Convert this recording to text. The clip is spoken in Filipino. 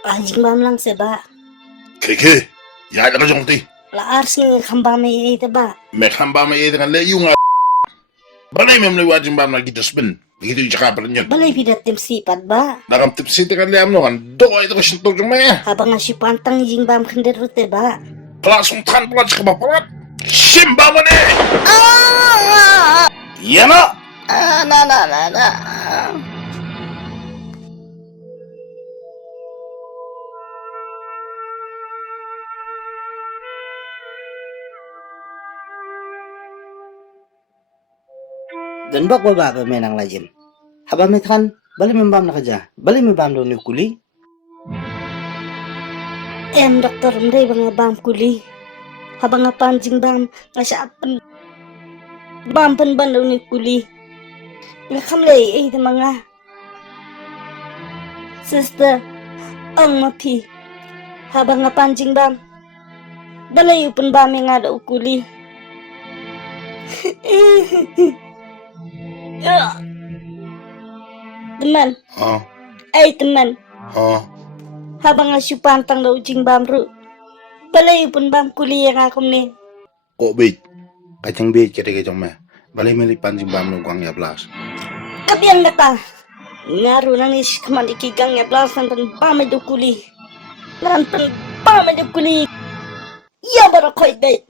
Anjing bam lang seba. Keke, ya ka jong ti. La ars nga kamba may ita ba. Me hamba me dengan le yung balay mem le wajin bam lagi dasbin. Begitu yung cakap niya. Balay pidat tim sipat ba. Nakam tipsi te kan le amno kan do ito ka sintok jong me. Habang nga si pantang jing bam kender rute ba. Kelasong tan pelat ka bapalat. Simba mo ne. Yana. Na. Dan bak baba ba menang lajim. Haba metkan, bali membam na kaja. Bali membam do ni kuli. Dokter mre bang bam kuli. Habang nga panjing bam nga siya apan. Bam pan ban daw ni kuli. Nga kamlay ay mga. Sister, ang mapi. Habang nga panjing bam. Balay upon bam nga daw kuli. Teman, ay teman. Habang nga pantang daw jing bam ru. Balay upon bam kuli yang akom ni. Kok bit. Kacang bit kira kacang me. Balay milik panjing bam nung kuang ya blas. Kabiang na ka. Ngaro nang is kaman ikigang ya blas nantan bam do kuli. Nantan bam do kuli. Ya barakoy bait.